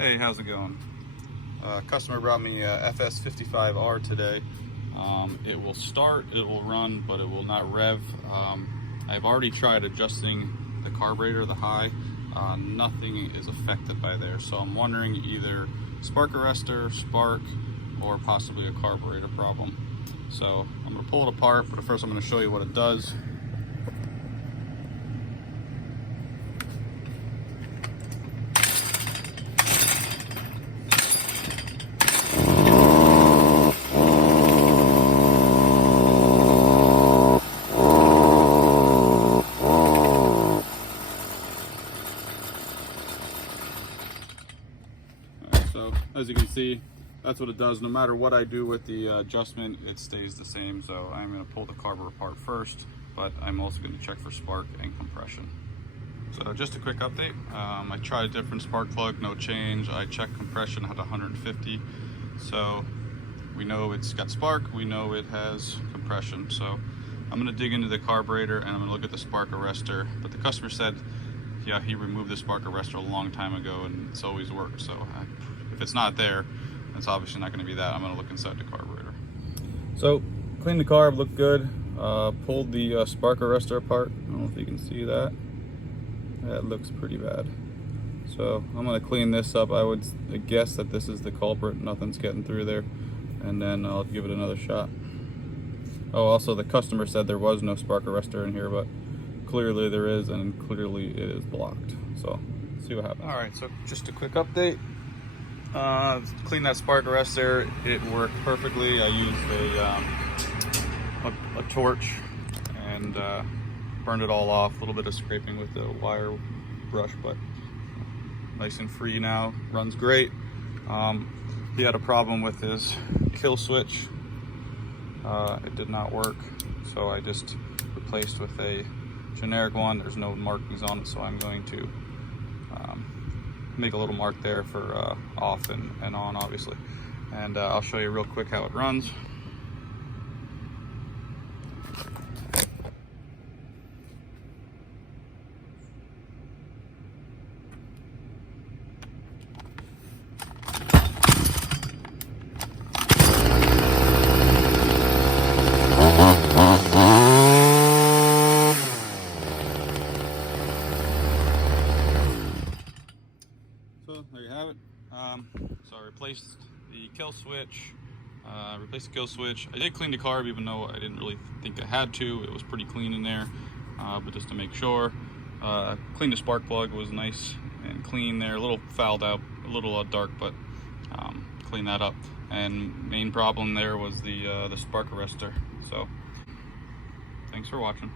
Hey, how's it going? Customer brought me a FS55R today. It will start, it will run, but it will not rev. I've already tried adjusting the carburetor, the high. Nothing is affected by there, so I'm wondering either spark arrestor, spark, or possibly a carburetor problem. So I'm going to pull it apart, but first I'm going to show you what it does. So as you can see, that's what it does. No matter what I do with the adjustment, it stays the same. So I'm going to pull the carburetor apart first, but I'm also going to check for spark and compression. So just a quick update. I tried a different spark plug, no change. I checked compression at 150. So we know it's got spark, we know it has compression. So I'm going to dig into the carburetor and I'm going to look at the spark arrestor. But the customer said, yeah, he removed the spark arrestor a long time ago and it's always worked. So if it's not there, it's obviously not going to be that. I'm going to look inside the carburetor. So cleaned the carb, looked good. Pulled the spark arrestor apart. I don't know if you can see that. That looks pretty bad. So I'm going to clean this up. I would guess that this is the culprit. Nothing's getting through there. And then I'll give it another shot. Oh, also the customer said there was no spark arrestor in here, but clearly there is, and clearly it is blocked. So let's see what happens. All right, so just a quick update. Clean that spark arrestor. It worked perfectly. I used a torch and burned it all off. A little bit of scraping with the wire brush, but nice and free now. Runs great. He had a problem with his kill switch. It did not work, so I just replaced with a generic one. There's no markings on it, so I'm going to make a little mark there for off and on, obviously. And I'll show you real quick how it runs. So there you have it. So I replaced the kill switch. I did clean the carb, even though I didn't really think I had to. It was pretty clean in there, but just to make sure. Cleaned the spark plug. It was nice and clean there. A little fouled out, a little dark, but clean that up. And main problem there was the spark arrestor. So thanks for watching.